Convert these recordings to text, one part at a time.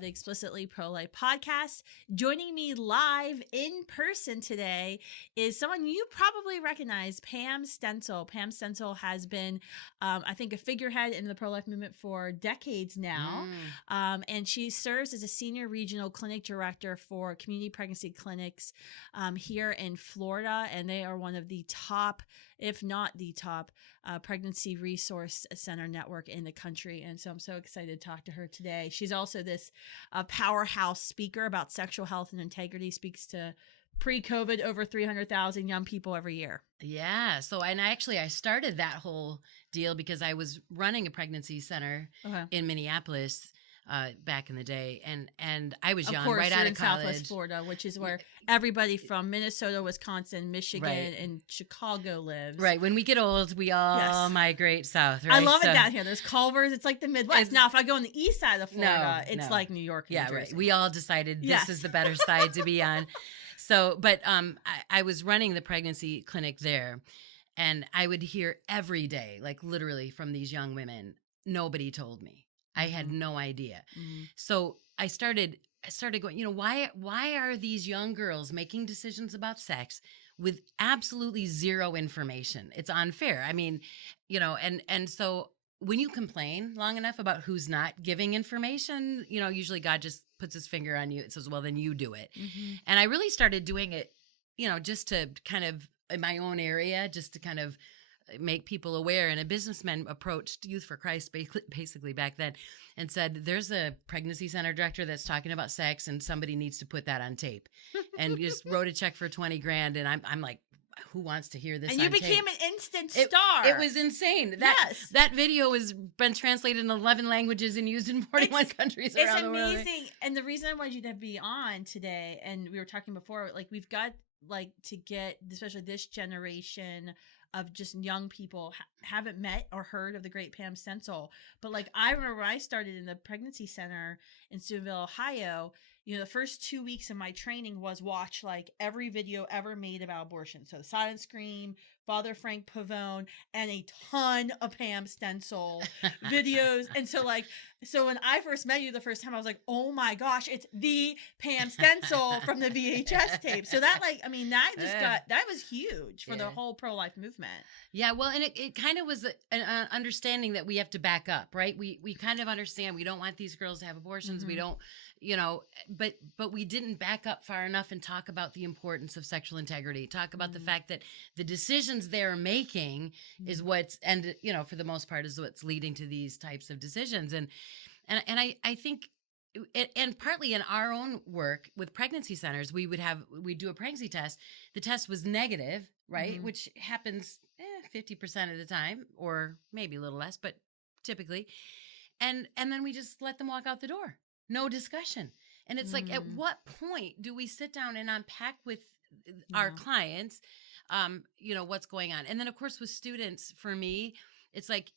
of the Explicitly Pro-Life podcast. Joining me live in person today is someone you probably recognize, Pam Stenzel. Pam Stenzel has been, I think, a figurehead in the pro-life movement for decades now. And she serves as a senior regional clinic director for community pregnancy clinics here in Florida. And they are one of the top, if not the top, pregnancy resource center network in the country. And so I'm so excited to talk to her today. She's also this powerhouse speaker about sexual health and integrity, speaks to pre-COVID over 300,000 young people every year. Yeah. So, and I started that whole deal because I was running a pregnancy center in Minneapolis back in the day, and I was young, right out of college. Southwest Florida, which is where everybody from Minnesota, Wisconsin, Michigan, and Chicago lives. Right. When we get old, we all migrate south. Right. I love it down here. There's Culver's. It's like the Midwest. Now, if I go on the east side of Florida, it's like New York. New Jersey. Right. We all decided this is the better side to be on. So, but I was running the pregnancy clinic there, and I would hear every day, like literally from these young women, nobody told me. I had no idea. So I started going, why are these young girls making decisions about sex with absolutely zero information? It's unfair. I mean, and so when you complain long enough about who's not giving information, usually God just puts his finger on you. It says, well, then you do it. And I really started doing it, just to kind of in my own area, just to kind of make people aware. And a businessman approached Youth for Christ basically back then and said, there's a pregnancy center director that's talking about sex and somebody needs to put that on tape. And just wrote a check for $20,000. And I'm like, who wants to hear this? And you became an instant star. It was insane. That video has been translated in 11 languages and used in 41 countries around the world. It's amazing. And the reason I wanted you to be on today, and we were talking before, like we've got to get, especially this generation of just young people haven't met or heard of the great Pam Stenzel. But I remember when I started in the pregnancy center in Steubenville, Ohio, the first 2 weeks of my training was watch every video ever made about abortion. So the Silent Scream, Father Frank Pavone, and a ton of Pam Stenzel videos. And so when I first met you the first time, I was like, oh my gosh, it's the Pam Stenzel from the VHS tape. So that that was huge for the whole pro-life movement. Yeah. Well, and it kind of was an understanding that we have to back up, right? We kind of understand we don't want these girls to have abortions. We don't, but we didn't back up far enough and talk about the importance of sexual integrity, talk about the fact that the decisions they're making is what's, and for the most part is what's leading to these types of decisions. And I think, and partly in our own work with pregnancy centers, we'd do a pregnancy test. The test was negative, right? Which happens 50% of the time, or maybe a little less, but typically. And then we just let them walk out the door. No discussion. And it's like, at what point do we sit down and unpack with our clients, what's going on? And then, of course, with students, for me, it's like,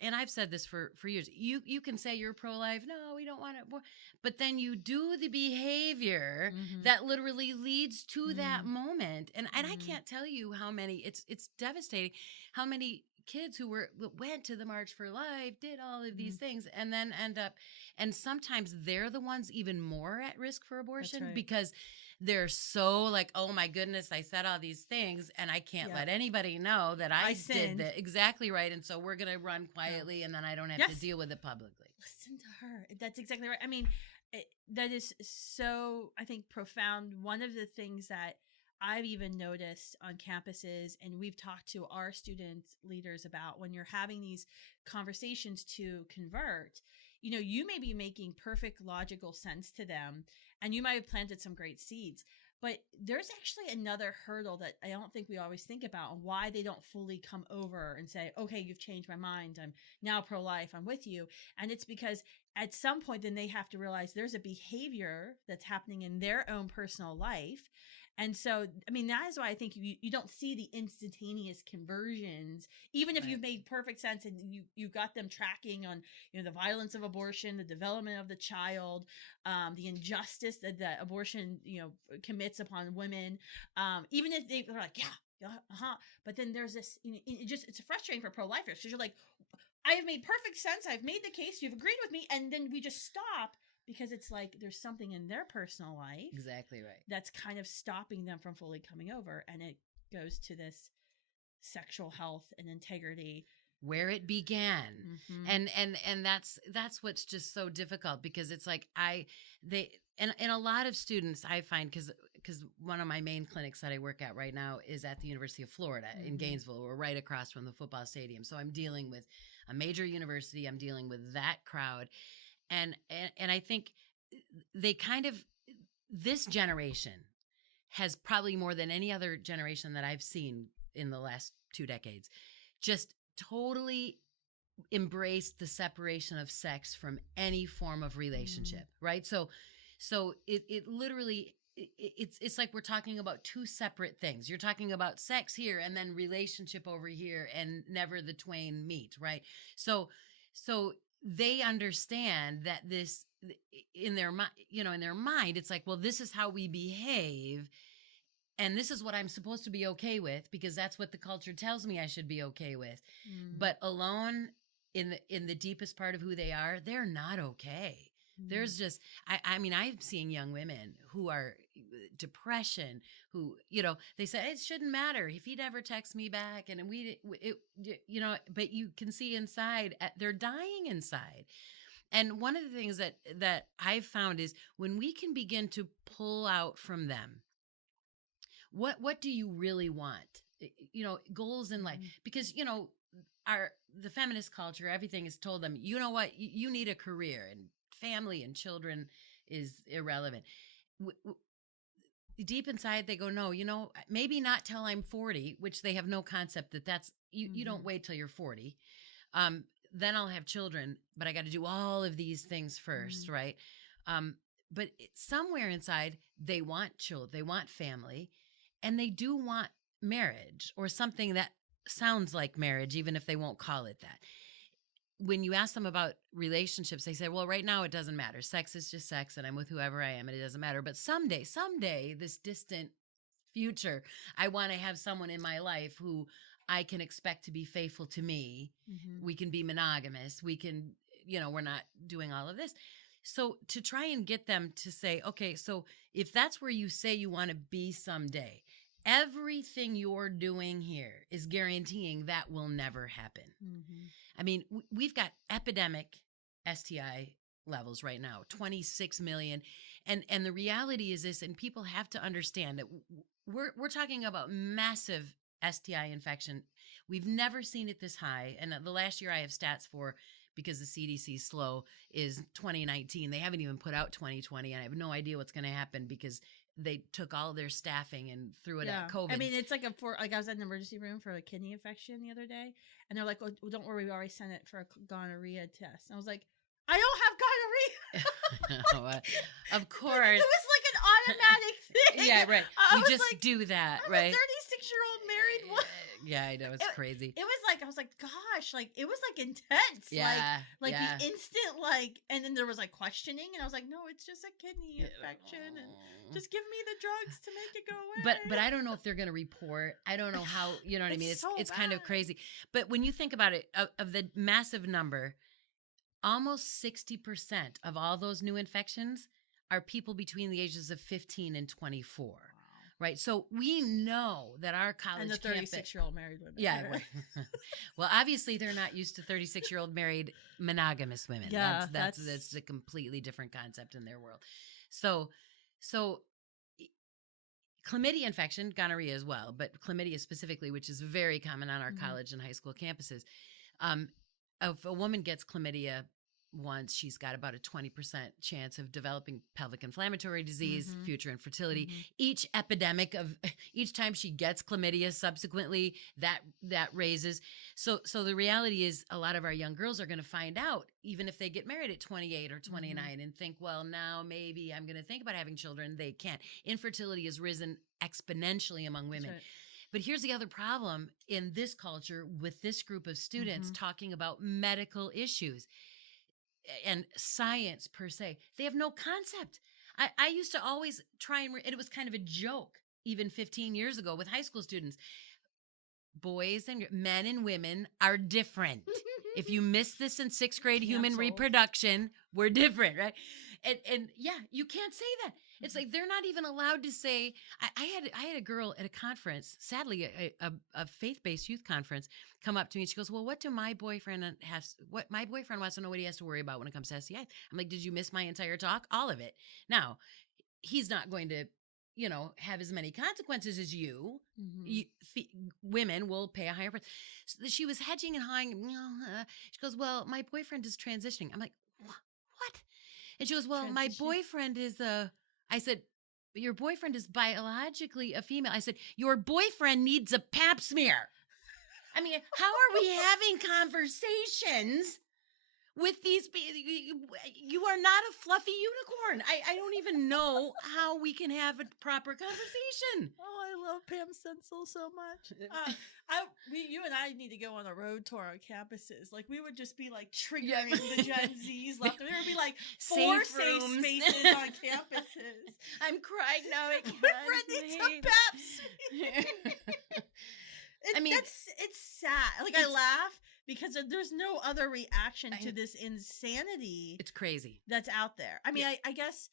and I've said this for years, you can say you're pro-life. No, we don't want it. But then you do the behavior that literally leads to that moment. And I can't tell you how many, it's devastating, how many kids who went to the March for Life, did all of these things, and then end up, and sometimes they're the ones even more at risk for abortion because they're so like, oh my goodness, I said all these things and I can't let anybody know that I did that. Exactly right. And so we're going to run quietly and then I don't have to deal with it publicly. Listen to her. That's exactly right. I mean, that is so, I think, profound. One of the things that I've even noticed on campuses, and we've talked to our student leaders about, when you're having these conversations to convert, you may be making perfect logical sense to them, and you might have planted some great seeds. But there's actually another hurdle that I don't think we always think about, and why they don't fully come over and say, okay, you've changed my mind. I'm now pro-life. I'm with you. And it's because at some point, then they have to realize there's a behavior that's happening in their own personal life. And so, I mean, that is why I think you don't see the instantaneous conversions, even if you've made perfect sense and you got them tracking on, the violence of abortion, the development of the child, the injustice that abortion, commits upon women. Even if they're like, but then there's this, it's frustrating for pro-lifers because you're like, I have made perfect sense. I've made the case. You've agreed with me. And then we just stop. because it's like there's something in their personal life Exactly right. that's kind of stopping them from fully coming over, and it goes to this sexual health and integrity where it began. Mm-hmm. And that's what's just so difficult, because it's like and a lot of students I find, because one of my main clinics that I work at right now is at the University of Florida in Mm-hmm. Gainesville. We're right across from the football stadium. So I'm dealing with a major university. I'm dealing with that crowd. And I think they kind of, this generation has probably more than any other generation that I've seen in the last 2 decades, just totally embraced the separation of sex from any form of relationship, right? So it literally, it's like we're talking about two separate things. You're talking about sex here and then relationship over here, and never the twain meet, right? So they understand that this, in their mind, it's like, well, this is how we behave, and this is what I'm supposed to be okay with, because that's what the culture tells me I should be okay with. But alone in the deepest part of who they are, they're not okay. There's just, I mean, I've seen young women who are depression, who, they say it shouldn't matter if he'd ever text me back, and but you can see inside, they're dying inside. And one of the things that I've found is, when we can begin to pull out from them, what do you really want? Goals in life, because the feminist culture, everything is told them, you know what, you need a career, and family and children is irrelevant. Deep inside they go, no, maybe not till I'm 40, which they have no concept that's you don't wait till you're 40. Then I'll have children, but I got to do all of these things first, right? But somewhere inside they want children, they want family, and they do want marriage, or something that sounds like marriage, even if they won't call it that. When you ask them about relationships, they say, well, right now it doesn't matter. Sex is just sex, and I'm with whoever I am, and it doesn't matter. But someday, this distant future, I want to have someone in my life who I can expect to be faithful to me. We can be monogamous. We can, we're not doing all of this. So to try and get them to say, okay, so if that's where you say you want to be someday, everything you're doing here is guaranteeing that will never happen. I mean, we've got epidemic STI levels right now, 26 million. And the reality is this, and people have to understand that we're talking about massive STI infection. We've never seen it this high. And the last year I have stats for, because the CDC is slow, is 2019. They haven't even put out 2020, and I have no idea what's going to happen, because they took all of their staffing and threw it at COVID. I mean, it's like I was at an emergency room for a kidney infection the other day, and they're like, "Oh, don't worry, we already sent it for a gonorrhea test." And I was like, "I don't have gonorrhea." Of course, it was like an automatic thing. Yeah, right. You just like, do that, I'm right? A 36-year-old married woman. Yeah, I know, it's crazy. It was like, I was like, gosh, like it was like intense. Yeah, like the instant, like, and then there was like questioning, and I was like, no, it's just a kidney infection, and just give me the drugs to make it go away. But I don't know if they're going to report. I don't know how, you know what I mean? It's kind of crazy. But when you think about it, of the massive number, almost 60% of all those new infections are people between the ages of 15 and 24. Right. So we know that our college and the 36-year-old married women. Yeah. Right. Well, obviously they're not used to 36-year-old married monogamous women. Yeah, that's a completely different concept in their world. So chlamydia infection, gonorrhea as well, but chlamydia specifically, which is very common on our college and high school campuses. If a woman gets chlamydia once, she's got about a 20% chance of developing pelvic inflammatory disease, future infertility. Each time she gets chlamydia, subsequently that raises. So the reality is, a lot of our young girls are going to find out, even if they get married at 28 or 29 and think, well, now maybe I'm going to think about having children. They can't. Infertility has risen exponentially among women. Right. But here's the other problem in this culture with this group of students talking about medical issues and science per se. They have no concept. I used to always try and it was kind of a joke even 15 years ago with high school students. Boys and men and women are different. If you missed this in 6th grade human reproduction, we're different, right? And yeah, you can't say that. It's like they're not even allowed to say. I had a girl at a conference, sadly, a faith-based youth conference, come up to me. She goes, "Well, what do my boyfriend has? What my boyfriend wants to know what he has to worry about when it comes to STI." I'm like, "Did you miss my entire talk? All of it." Now, he's not going to, have as many consequences as you. Women will pay a higher price. So she was hedging and hawing. She goes, "Well, my boyfriend is transitioning." I'm like, "What?" And she goes, "Well, my boyfriend is I said, "Your boyfriend is biologically a female." I said, "Your boyfriend needs a pap smear." I mean, how are we having conversations with these? You are not a fluffy unicorn. I don't even know how we can have a proper conversation. Oh, I love Pam Stenzel so much. You and I need to go on a road tour on campuses. Like, we would just be like triggering the Gen Zs left. There would be like 4 safe spaces on campuses. I'm crying now. I mean, it's sad. Like, I laugh because there's no other reaction to this insanity. It's crazy. That's out there. I mean, I guess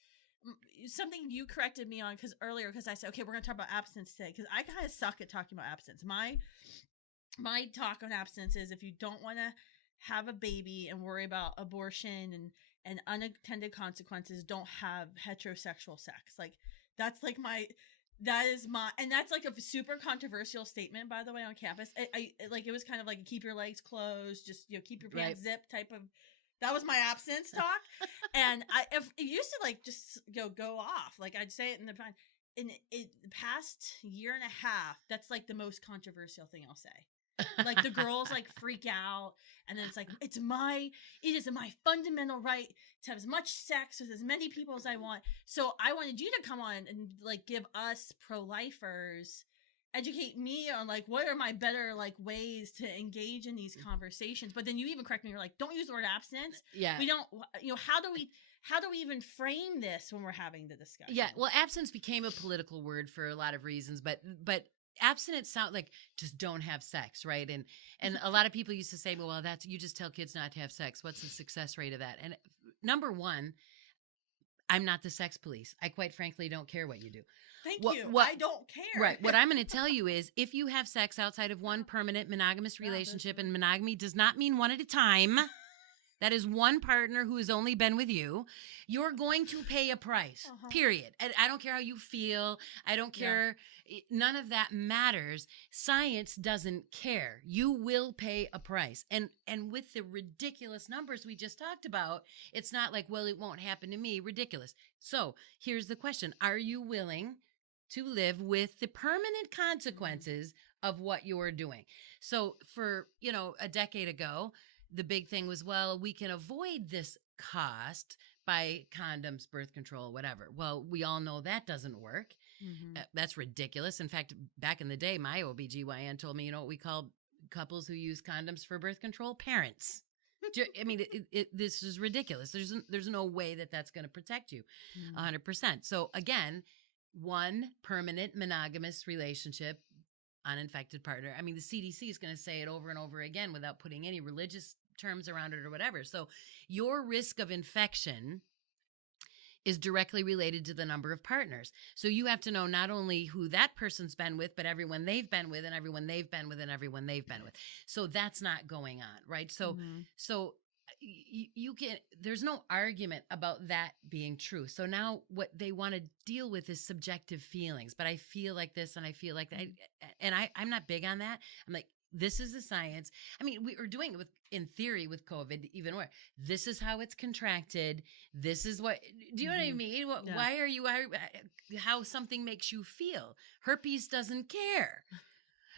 something you corrected me on earlier, because I said, okay, we're going to talk about abstinence today, because I kind of suck at talking about abstinence. My talk on abstinence is, if you don't want to have a baby and worry about abortion and unintended consequences, don't have heterosexual sex. Like, that's like a super controversial statement, by the way, on campus. It was kind of like, keep your legs closed, just, keep your pants zipped type of. That was my abstinence talk. And it used to like just go off. Like, I'd say it in the past year and a half, that's like the most controversial thing I'll say. Like, the girls like freak out, and then it's like, it is my fundamental right to have as much sex with as many people as I want. So I wanted you to come on and like give us pro-lifers, educate me on like, what are my better like ways to engage in these conversations. But then you even correct me, you're like, don't use the word abstinence. Yeah. We don't, how do we even frame this when we're having the discussion? Yeah. Well, abstinence became a political word for a lot of reasons, but abstinence sound like just don't have sex, right? And a lot of people used to say, well, that's, you just tell kids not to have sex. What's the success rate of that? And number one, I'm not the sex police. I quite frankly don't care what you do. Thank you. I don't care. Right. What I'm going to tell you is, if you have sex outside of one permanent monogamous relationship, and monogamy does not mean one at a time, that is one partner who has only been with you, you're going to pay a price, period. And I don't care how you feel. I don't care. Yeah. None of that matters. Science doesn't care. You will pay a price. And with the ridiculous numbers we just talked about, it's not like, well, it won't happen to me. Ridiculous. So here's the question. Are you willing to live with the permanent consequences of what you're doing? So for, a decade ago, the big thing was, well, we can avoid this cost by condoms, birth control, whatever. Well, we all know that doesn't work. That's ridiculous. In fact, back in the day, my OBGYN told me, what we call couples who use condoms for birth control? Parents. I mean, this is ridiculous. There's no way that that's going to protect you 100%. So again, one permanent monogamous relationship, uninfected partner. I mean, the CDC is going to say it over and over again without putting any religious terms around it or whatever. So your risk of infection is directly related to the number of partners. So you have to know not only who that person's been with, but everyone they've been with, and everyone they've been with, and everyone they've been with. So that's not going on, right? So you can, there's no argument about that being true. So now what they want to deal with is subjective feelings, but I feel like this and I feel like that. And I'm not big on that. I'm like, this is the science. I mean, we are doing it in theory with COVID, even more. This is how it's contracted. This is what, do you know what I mean? Why are you, how something makes you feel. Herpes doesn't care.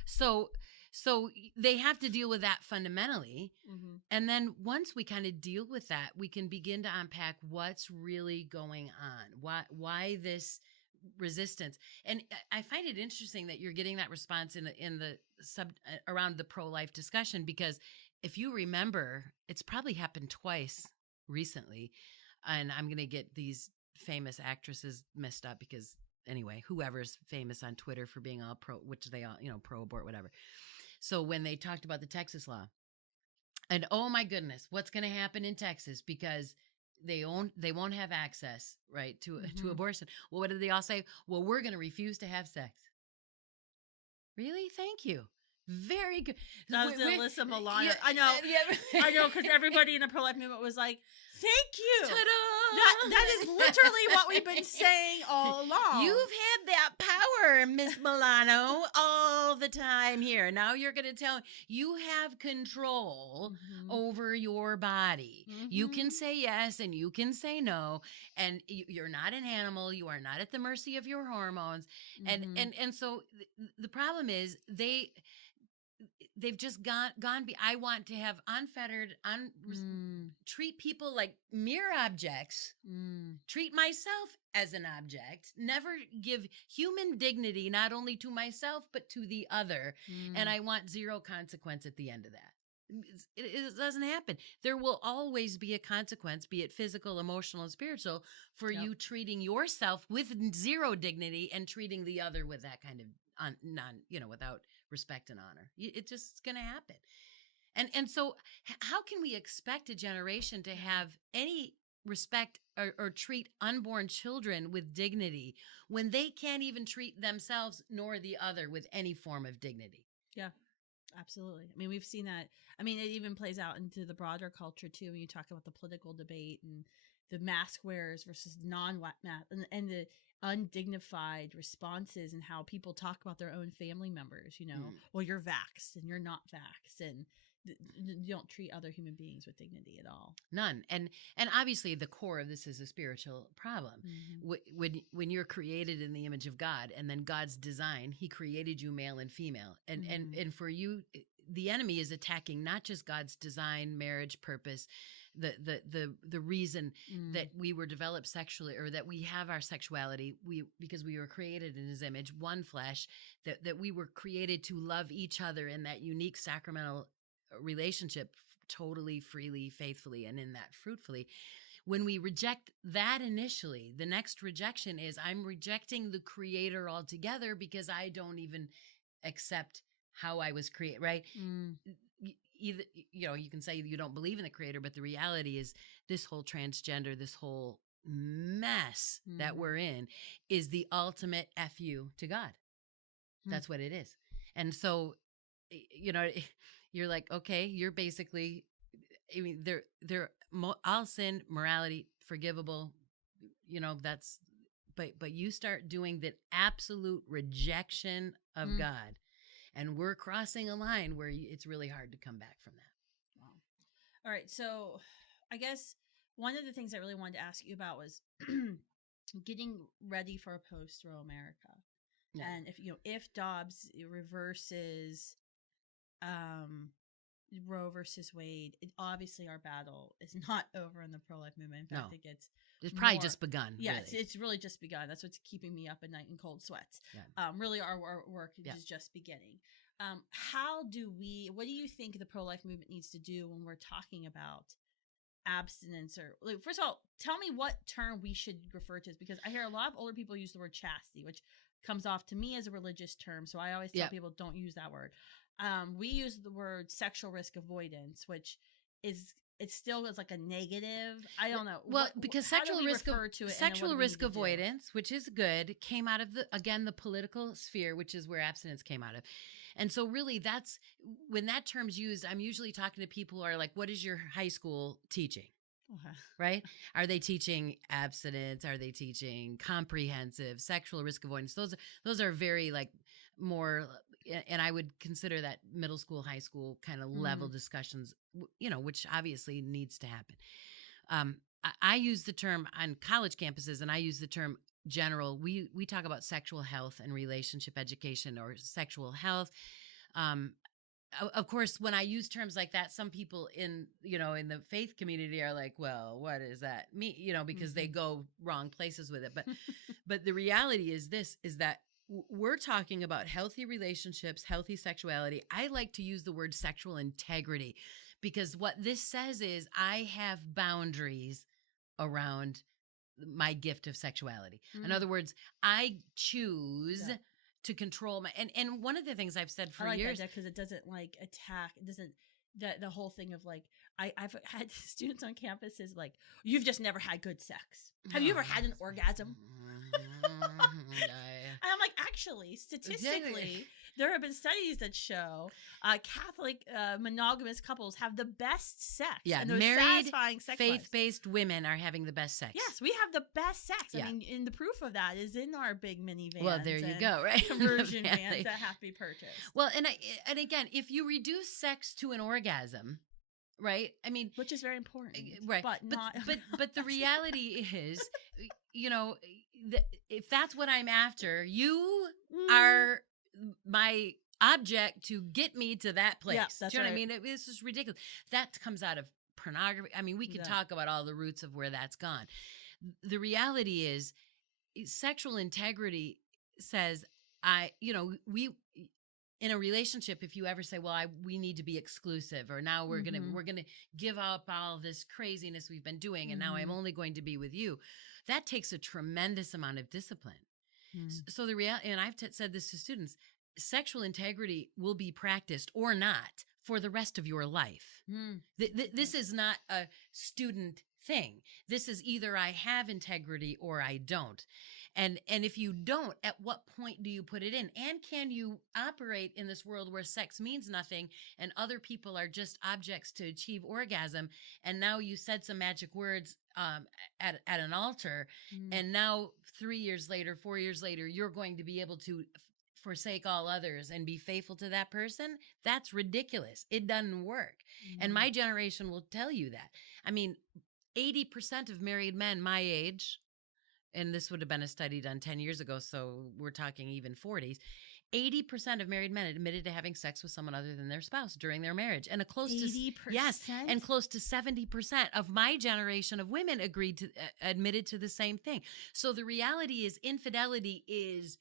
So they have to deal with that fundamentally. And then once we kind of deal with that, we can begin to unpack what's really going on. Why this resistance. And I find it interesting that you're getting that response in the around the pro-life discussion, because if you remember, it's probably happened twice recently. And I'm going to get these famous actresses messed up because anyway, whoever's famous on Twitter for being all pro, which they all, pro-abort, whatever. So when they talked about the Texas law, and oh my goodness, what's going to happen in Texas? Because they won't have access, right, to Mhm. abortion. Well, what did they all say? Well, we're going to refuse to have sex. Really? Thank you. Very good. That was Alyssa Milano. Yeah, I know. yeah. I know, because everybody in the pro-life movement was like, thank you. Ta-da! That is literally what we've been saying all along. You've had that power, Miss Milano, all the time here. Now you're going to tell you have control over your body. You can say yes and you can say no, and you're not an animal. You are not at the mercy of your hormones. And so the problem is they've just gone. I want to have unfettered, treat people like mere objects. Treat myself as an object. Never give human dignity, not only to myself but to the other. And I want zero consequence at the end of that. It doesn't happen. There will always be a consequence, be it physical, emotional, and spiritual, for you treating yourself with zero dignity and treating the other with that kind of without respect and honor. It's just going to happen. And so how can we expect a generation to have any respect or treat unborn children with dignity when they can't even treat themselves nor the other with any form of dignity? Yeah, absolutely. I mean, we've seen that. I mean, it even plays out into the broader culture too. When you talk about the political debate and the mask wearers versus non-mask and the undignified responses and how people talk about their own family members, well, you're vaxxed and you're not vaxxed, and you don't treat other human beings with dignity at all. None. And obviously the core of this is a spiritual problem. When you're created in the image of God, and then God's design, he created you male and female. And for you, the enemy is attacking not just God's design, marriage, purpose, the reason that we were developed sexually, or that we have our sexuality, because we were created in his image, one flesh, that we were created to love each other in that unique sacramental relationship, totally, freely, faithfully, and in that fruitfully. When we reject that initially, the next rejection is I'm rejecting the creator altogether because I don't even accept how I was created, right? Either, you can say you don't believe in the creator, but the reality is this whole transgender, this whole mess that we're in is the ultimate FU to God. That's what it is. And so, you're like, okay, you're basically, I mean, they're all sin, morality, forgivable, but you start doing the absolute rejection of God, and we're crossing a line where it's really hard to come back from that. Wow. All right. So I guess one of the things I really wanted to ask you about was getting ready for a post-Roe America. Yeah. And if Dobbs reverses Roe versus Wade, obviously our battle is not over in the pro-life movement. In fact, it's probably just begun. Yeah, really. It's really just begun. That's what's keeping me up at night in cold sweats. Yeah. Really, our work is just beginning. What do you think the pro-life movement needs to do when we're talking about abstinence? Or first of all, tell me what term we should refer to, because I hear a lot of older people use the word chastity, which comes off to me as a religious term. So I always tell people don't use that word. We use the word sexual risk avoidance, which it still is like a negative. I don't know. Well, because sexual risk avoidance, which is good, came out of the political sphere, which is where abstinence came out of. And so really that's when that term's used, I'm usually talking to people who are like, what is your high school teaching? Right? Are they teaching abstinence? Are they teaching comprehensive sexual risk avoidance? Those are very like more, and I would consider that middle school, high school kind of level discussions, which obviously needs to happen. I use the term on college campuses, and I use the term general. We talk about sexual health and relationship education, or sexual health. Of course, when I use terms like that, some people in the faith community are like, well, what does that mean? Because they go wrong places with it. But the reality is that we're talking about healthy relationships, healthy sexuality. I like to use the word sexual integrity, because what this says is I have boundaries around my gift of sexuality. In other words, I choose to control my, and one of the things I've said for years, because it doesn't attack, it doesn't the whole thing of like, I've had students on campuses like, you've just never had good sex. Have you ever had an orgasm? And I'm like, actually, statistically, there have been studies that show Catholic monogamous couples have the best sex. Yeah, and those married, satisfying sex faith-based women are having the best sex. Yes, we have the best sex. Yeah. I mean, and the proof of that is in our big minivans. Well, there you go, right? Conversion vans that have to be purchased. Well, and again, if you reduce sex to an orgasm, right? I mean, which is very important, right? But the reality is, you know, if that's what I'm after, you are my object to get me to that place. Yeah, that's Do you know right. what I mean? This is ridiculous. That comes out of pornography. I mean, we could talk about all the roots of where that's gone. The reality is, sexual integrity says, we in a relationship, if you ever say, well, we need to be exclusive, or now we're gonna give up all this craziness we've been doing, and now I'm only going to be with you, that takes a tremendous amount of discipline. So the reality, and I've said this to students, sexual integrity will be practiced or not for the rest of your life. This is not a student thing. This is either I have integrity or I don't. And if you don't, at what point do you put it in? And can you operate in this world where sex means nothing and other people are just objects to achieve orgasm? And now you said some magic words at an altar, and now 3 years later, 4 years later, you're going to be able to forsake all others and be faithful to that person? That's ridiculous. It doesn't work. And my generation will tell you that. I mean, 80% of married men my age, and this would have been a study done 10 years ago, so we're talking even 40s, 80% of married men admitted to having sex with someone other than their spouse during their marriage. And close 80%? and close to 70% of my generation of women admitted to the same thing. So the reality is, infidelity is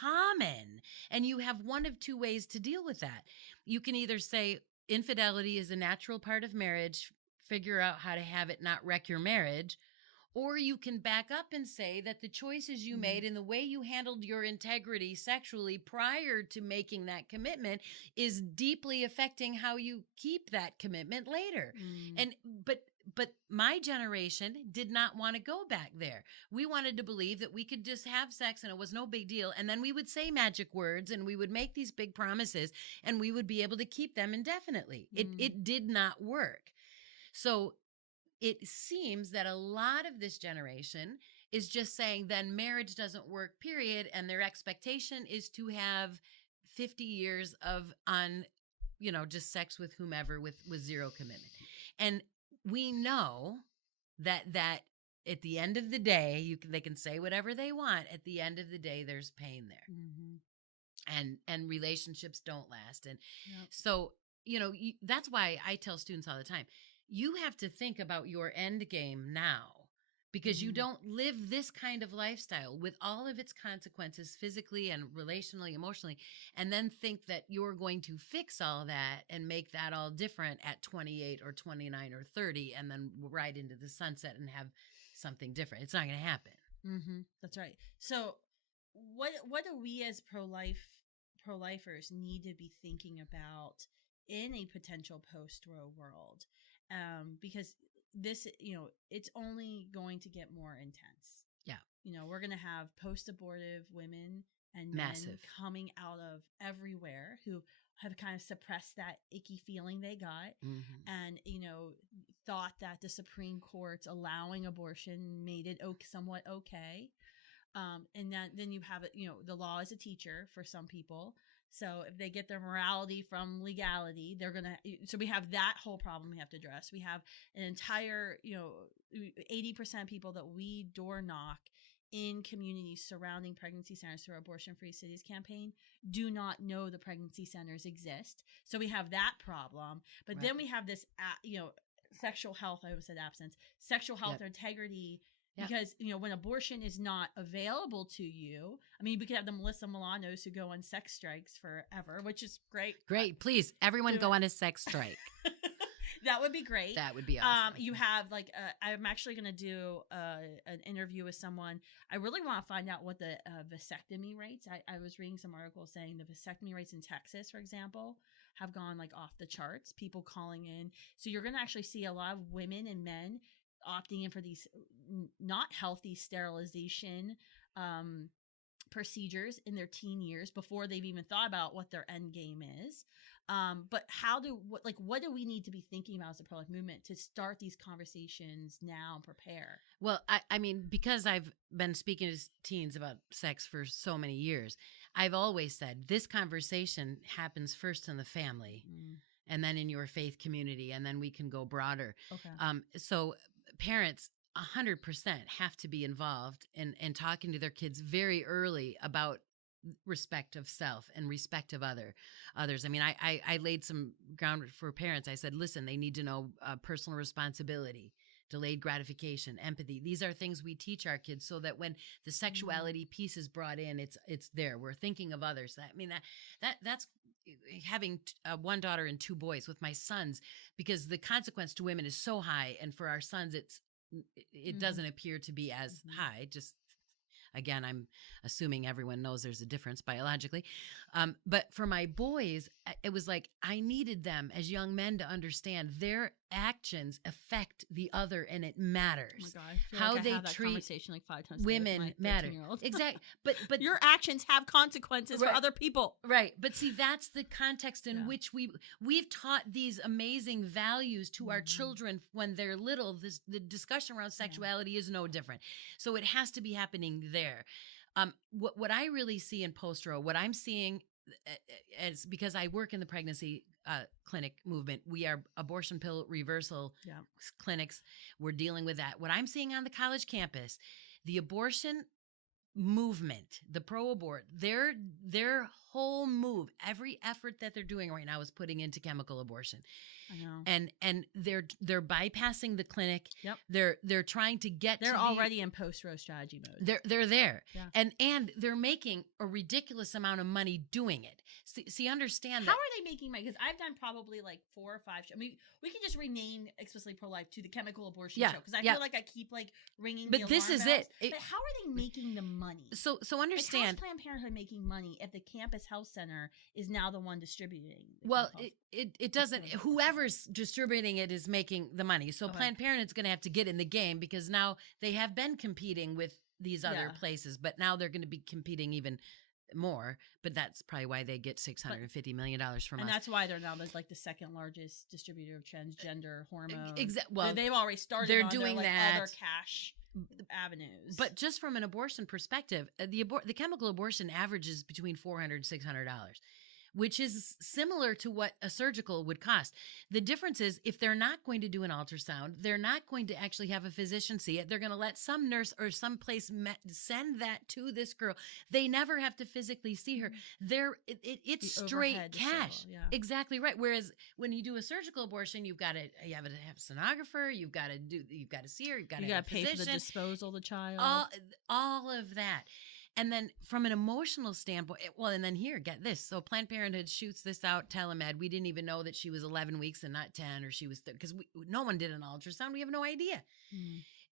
common, and you have one of two ways to deal with that. You can either say infidelity is a natural part of marriage, figure out how to have it not wreck your marriage, or you can back up and say that the choices you made and the way you handled your integrity sexually prior to making that commitment is deeply affecting how you keep that commitment later. But my generation did not want to go back there. We wanted to believe that we could just have sex and it was no big deal. And then we would say magic words and we would make these big promises and we would be able to keep them indefinitely. It did not work. So it seems that a lot of this generation is just saying then marriage doesn't work, period. And their expectation is to have 50 years of just sex with whomever with zero commitment. And we know that at the end of the day, they can say whatever they want. At the end of the day, there's pain there, and relationships don't last. And so, that's why I tell students all the time, you have to think about your end game now, because you don't live this kind of lifestyle with all of its consequences physically and relationally, emotionally, and then think that you're going to fix all that and make that all different at 28 or 29 or 30 and then ride into the sunset and have something different. It's not going to happen. That's right. So what do we as pro-lifers need to be thinking about in a potential post-Roe world? Because this, it's only going to get more intense. Yeah. We're going to have post-abortive women and men coming out of everywhere who have kind of suppressed that icky feeling they got and, thought that the Supreme Court's allowing abortion made it somewhat okay. And then you have it, the law is a teacher for some people. So if they get their morality from legality, so we have that whole problem we have to address. We have an entire, 80% of people that we door knock in communities surrounding pregnancy centers through our Abortion-Free Cities campaign do not know the pregnancy centers exist. So we have that problem. But then we have this, sexual health, I always said abstinence, sexual health or integrity. Because, when abortion is not available to you, I mean, we could have the Melissa Milanos who go on sex strikes forever, which is great. Great. Please, everyone go on a sex strike. That would be great. That would be awesome. You have like, I'm actually going to do an interview with someone. I really want to find out what the vasectomy rates. I was reading some articles saying the vasectomy rates in Texas, for example, have gone like off the charts. People calling in. So you're going to actually see a lot of women and men opting in for these not healthy sterilization procedures in their teen years before they've even thought about what their end game is. But what do we need to be thinking about as a pro-life movement to start these conversations now and prepare? Well, I mean, because I've been speaking to teens about sex for so many years, I've always said this conversation happens first in the family and then in your faith community, and then we can go broader. Okay. So parents 100% have to be involved in talking to their kids very early about respect of self and respect of others. I mean, I laid some ground for parents. I said, listen, they need to know personal responsibility, delayed gratification, empathy. These are things we teach our kids so that when the sexuality piece is brought in, it's there. We're thinking of others. That's having one daughter and two boys with my sons, because the consequence to women is so high, and for our sons it doesn't appear to be as high. Just again, I'm assuming everyone knows there's a difference biologically. But for my boys, it was like I needed them as young men to understand their actions affect the other, and it matters. Oh my God, I feel how like I they have that treat conversation like 5 times women matter. Exactly. But your actions have consequences for other people. Right. But see, that's the context in which we've taught these amazing values to our children when they're little. The discussion around sexuality is no different. So it has to be happening there. What I really see in post-row, what I'm seeing is, because I work in the pregnancy clinic movement, we are abortion pill reversal clinics. We're dealing with that. What I'm seeing on the college campus, the abortion movement, the pro-abort, their whole move, every effort that they're doing right now is putting into chemical abortion. I know. And they're bypassing the clinic. Yep. They're trying to get they're already in post-row strategy mode. They're there. Yeah. And they're making a ridiculous amount of money doing it. See, understand that. How are they making money? Because I've done probably like 4 or 5 shows. I mean, we can just rename Explicitly Pro-Life to the Chemical Abortion Show, because I feel like I keep like ringing the But this alarm is bells. it. But how are they making the money? So understand. Like, how's Planned Parenthood making money if the campus health center is now the one distributing? Well, it doesn't. Whoever's distributing it is making the money. So Planned Parenthood's going to have to get in the game, because now they have been competing with these other places, but now they're going to be competing even more. But that's probably why they get $650 million from us. And that's why they're now like the second largest distributor of transgender hormones. Well, they've already started. They're doing their, that. Other cash avenues. But just from an abortion perspective, the chemical abortion averages between $400 and $600, which is similar to what a surgical would cost. The difference is, if they're not going to do an ultrasound, they're not going to actually have a physician see it. They're going to let some nurse or some place send that to this girl. They never have to physically see her. It's straight cash. Exactly right. Whereas when you do a surgical abortion, you have to have a sonographer. You've got to see her. You've got to pay for the disposal of the child. All of that. And then from an emotional standpoint, and then here, get this. So Planned Parenthood shoots this out, telemed. We didn't even know that she was 11 weeks and not 10, or she was, because no one did an ultrasound. We have no idea.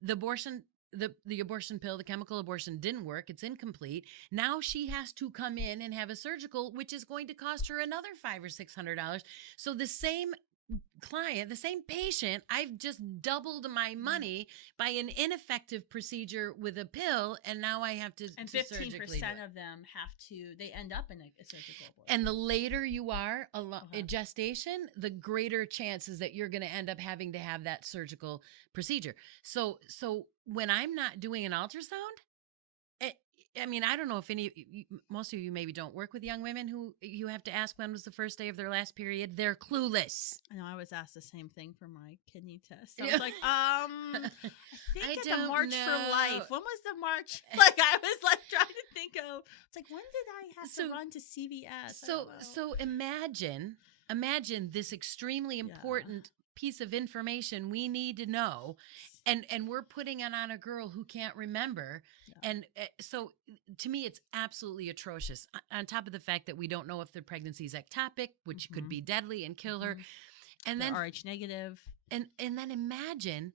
The abortion, the abortion pill, the chemical abortion didn't work. It's incomplete. Now she has to come in and have a surgical, which is going to cost her another $500 or $600. So the same client, the same patient, I've just doubled my money by an ineffective procedure with a pill, and now I have to. And 15% of them they end up in a surgical abortion. And the later you are in gestation, the greater chances that you're going to end up having to have that surgical procedure. So when I'm not doing an ultrasound, I mean, I don't know if most of you maybe don't work with young women who you have to ask when was the first day of their last period. They're clueless. I know. I was asked the same thing for my kidney test. I was like, I think it's the March for Life. When was the March? Like, I was like trying to think of. It's like, when did I have to run to CVS? So imagine this extremely important piece of information we need to know, and we're putting it on a girl who can't remember. And so to me, it's absolutely atrocious, on top of the fact that we don't know if the pregnancy is ectopic, which could be deadly and kill her. And they're then RH negative. And then imagine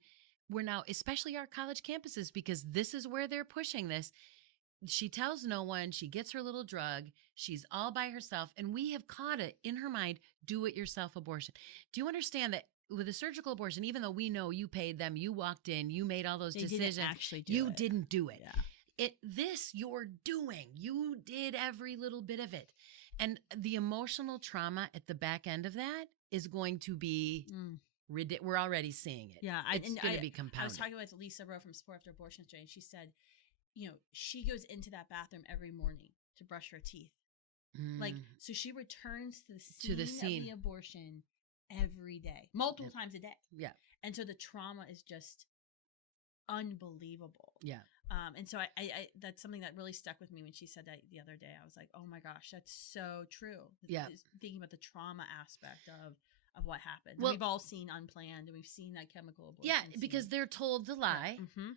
we're now, especially our college campuses, because this is where they're pushing this. She tells no one, she gets her little drug, she's all by herself, and we have caught it in her mind, do it yourself abortion. Do you understand that with a surgical abortion, even though we know you paid them, you walked in, you made all those decisions, didn't actually do you it. didn't do it. Yeah. This you're doing. You did every little bit of it. And the emotional trauma at the back end of that is going to be we're already seeing it. Yeah, it's going to be compounded. I was talking with Lisa Rowe from Support After Abortion today, and she said, she goes into that bathroom every morning to brush her teeth. Like, so she returns to the scene of the abortion every day, multiple times a day. Yeah. And so the trauma is just unbelievable. Yeah. And so I that's something that really stuck with me when she said that the other day. I was like, oh my gosh, that's so true. Yeah. Thinking about the trauma aspect of what happened. Well, we've all seen Unplanned, and we've seen that chemical abortion. Yeah, because they're told the lie. Yeah. Mm-hmm.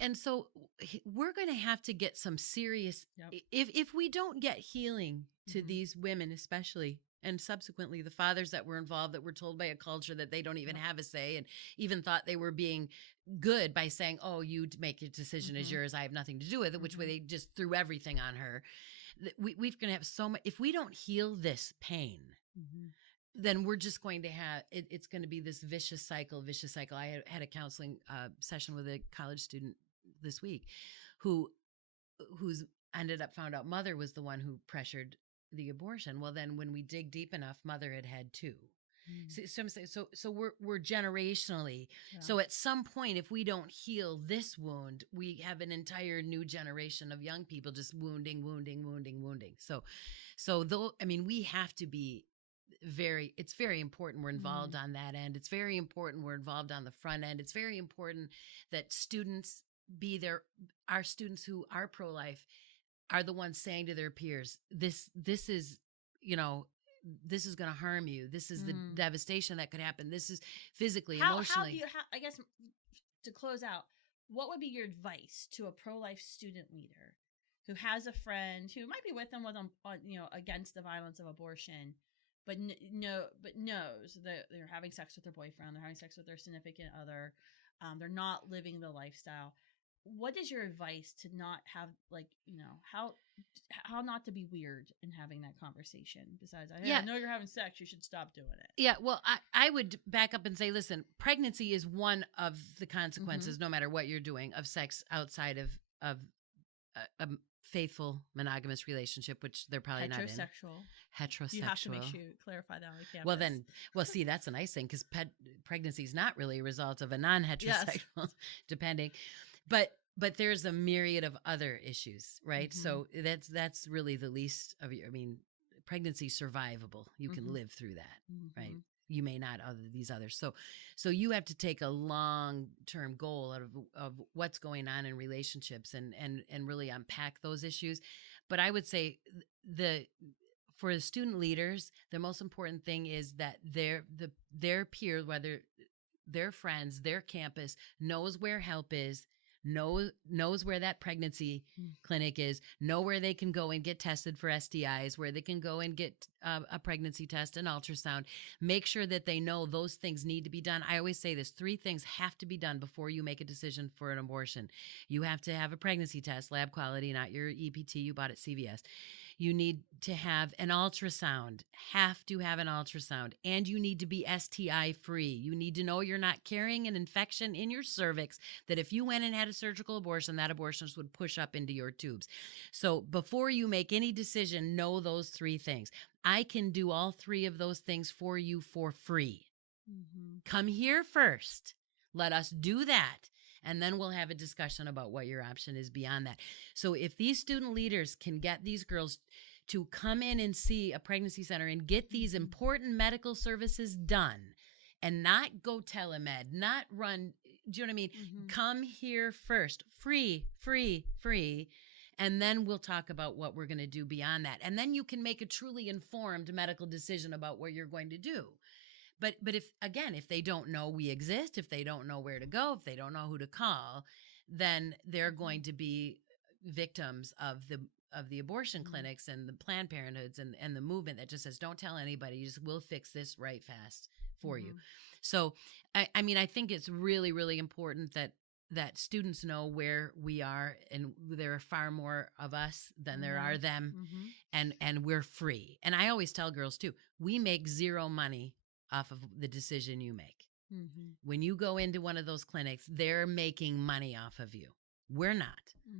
And so we're going to have to get some serious, if we don't get healing to these women, especially, and subsequently the fathers that were involved, that were told by a culture that they don't even have a say, and even thought they were being good by saying, oh, you make your decision as yours, I have nothing to do with it, which way they just threw everything on her. We're going to have so much, if we don't heal this pain, then we're just going to have, it's going to be this vicious cycle. I had a counseling session with a college student this week who's found out mother was the one who pressured the abortion. Well, then when we dig deep enough, mother had two. So I'm saying, so we're generationally. Yeah. So at some point, if we don't heal this wound, we have an entire new generation of young people just wounding. So though, I mean, we have to be it's very important we're involved on that end. It's very important we're involved on the front end. It's very important that students be there. Our students who are pro-life are the ones saying to their peers, this is, this is going to harm you. This is the devastation that could happen. This is physically, emotionally. I guess to close out, what would be your advice to a pro-life student leader who has a friend who might be with them against the violence of abortion, but knows that they're having sex with their boyfriend, they're having sex with their significant other, they're not living the lifestyle. What is your advice to not have, how not to be weird in having that conversation? Besides, I know you're having sex, you should stop doing it. Yeah, well, I would back up and say, listen, pregnancy is one of the consequences, no matter what you're doing, of sex outside of a faithful monogamous relationship, which they're probably not in. Heterosexual. You have to clarify that on the campus. See, that's a nice thing, because pregnancy is not really a result of a non-heterosexual, depending. But there's a myriad of other issues, right? So that's really the least of your. I mean, pregnancy is survivable. You can live through that, right? You may not these others. So you have to take a long-term goal out of what's going on in relationships and really unpack those issues. But I would say for the student leaders, the most important thing is that their peers, whether their friends, their campus, knows where help is, knows where that pregnancy clinic is, know where they can go and get tested for STIs, where they can go and get a pregnancy test, an ultrasound. Make sure that they know those things need to be done. I always say this, 3 things have to be done before you make a decision for an abortion. You have to have a pregnancy test, lab quality, not your EPT you bought at CVS. You need to have an ultrasound, and you need to be STI free. You need to know you're not carrying an infection in your cervix that if you went and had a surgical abortion, that abortionist would push up into your tubes. So before you make any decision, know those 3 things. I can do all 3 of those things for you for free. Come here first. Let us do that. And then we'll have a discussion about what your option is beyond that. So if these student leaders can get these girls to come in and see a pregnancy center and get these important medical services done and not go telemed, not run, do you know what I mean? Come here first, free. And then we'll talk about what we're going to do beyond that. And then you can make a truly informed medical decision about what you're going to do. But if they don't know we exist, if they don't know where to go, if they don't know who to call, then they're going to be victims of the abortion clinics and the Planned Parenthoods and the movement that just says, don't tell anybody, we'll fix this right fast. for you. So, I mean, I think it's really, really important that students know where we are, and there are far more of us than there are them, and we're free. And I always tell girls too, we make zero money off of the decision you make. When you go into one of those clinics, they're making money off of you. We're not.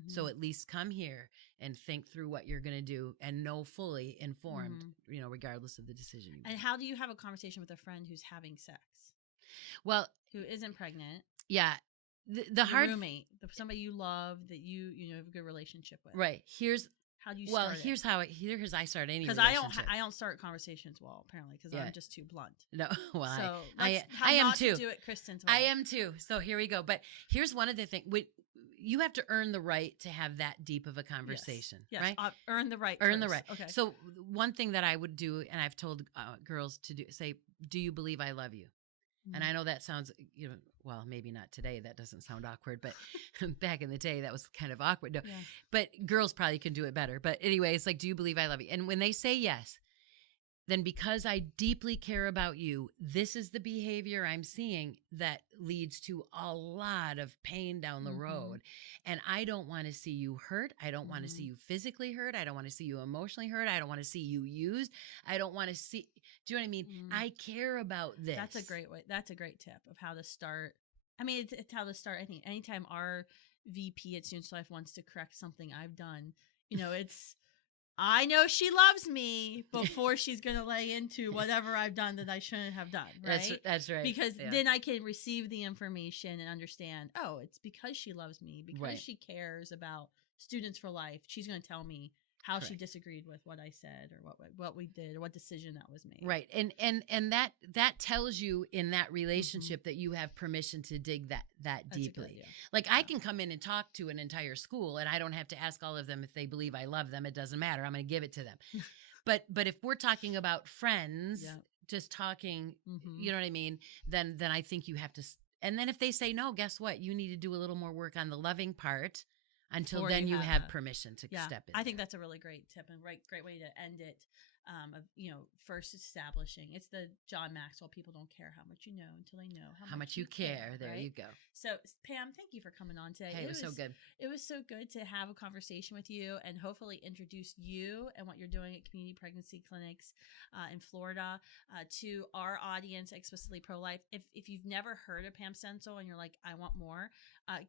So at least come here and think through what you're going to do and know fully informed, regardless of the decision you make. And how do you have a conversation with a friend who's having sex? Well, who isn't pregnant? Yeah. The hard roommate, somebody you love that you have a good relationship with. Right. How do you start it? Here's I start any because relationship. I don't start conversations well, apparently, because I'm just too blunt. No, well, so I am too. Do it, Kristan. I am too. So here we go. But here's one of the things: you have to earn the right to have that deep of a conversation, right? Earn the right. Earn the right. Okay. So one thing that I would do, and I've told girls to do, say, "Do you believe I love you?" And I know that sounds, well, maybe not today. That doesn't sound awkward, but back in the day, that was kind of awkward. No. Yeah. But girls probably can do it better. But anyway, it's like, do you believe I love you? And when they say yes, then because I deeply care about you, this is the behavior I'm seeing that leads to a lot of pain down the road. And I don't want to see you hurt. I don't want to see you physically hurt. I don't want to see you emotionally hurt. I don't want to see you used. I don't want to see, do you know what I mean? I care about this. That's a great way. That's a great tip of how to start. I mean, it's how to start anytime our VP at Students Life wants to correct something I've done, it's, I know she loves me before she's going to lay into whatever I've done that I shouldn't have done, right? That's right. Because then I can receive the information and understand, oh, it's because she loves me, because she cares about Students for Life. She's going to tell me how she disagreed with what I said or what we did or what decision that was made. Right. And that tells you in that relationship that you have permission to dig that deeply. Like I can come in and talk to an entire school and I don't have to ask all of them if they believe I love them. It doesn't matter. I'm going to give it to them. But if we're talking about friends, just talking, you know what I mean? Then I think you have to, and then if they say no, guess what? You need to do a little more work on the loving part. Until then, you have permission to step in. I think that's a really great tip and great way to end it. First establishing. It's the John Maxwell. People don't care how much you know until they know how much you care. There you go. So, Pam, thank you for coming on today. Hey, it was so good. It was so good to have a conversation with you and hopefully introduce you and what you're doing at community pregnancy clinics in Florida to our audience, explicitly pro-life. If you've never heard of Pam Stenzel and you're like, I want more,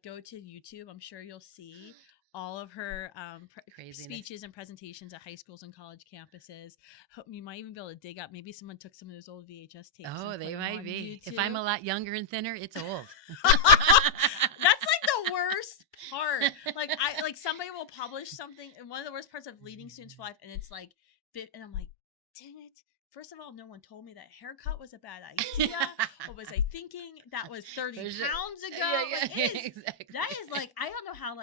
go to YouTube. I'm sure you'll see all of her speeches and presentations at high schools and college campuses. You might even be able to dig up. Maybe someone took some of those old VHS tapes. Oh, they might be. YouTube. If I'm a lot younger and thinner, it's old. That's like the worst part. Like somebody will publish something, and one of the worst parts of leading Students for Life, and it's like, and I'm like, dang it. First of all, no one told me that haircut was a bad idea. What was I thinking? That was 30 pounds ago. Exactly. That is like, I don't know how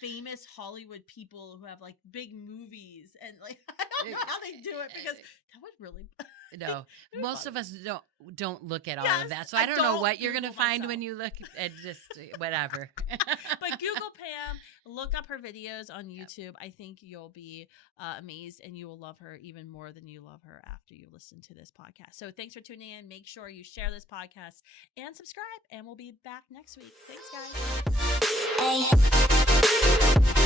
famous Hollywood people who have big movies and I don't know how they do it because that would really no most of us don't look at all of that, so I don't know what you're gonna find when you look at just whatever. But Google Pam, look up her videos on YouTube. I think you'll be amazed and you will love her even more than you love her after you listen to this podcast. So thanks for tuning in. Make sure you share this podcast and subscribe, and we'll be back next week. Thanks, guys.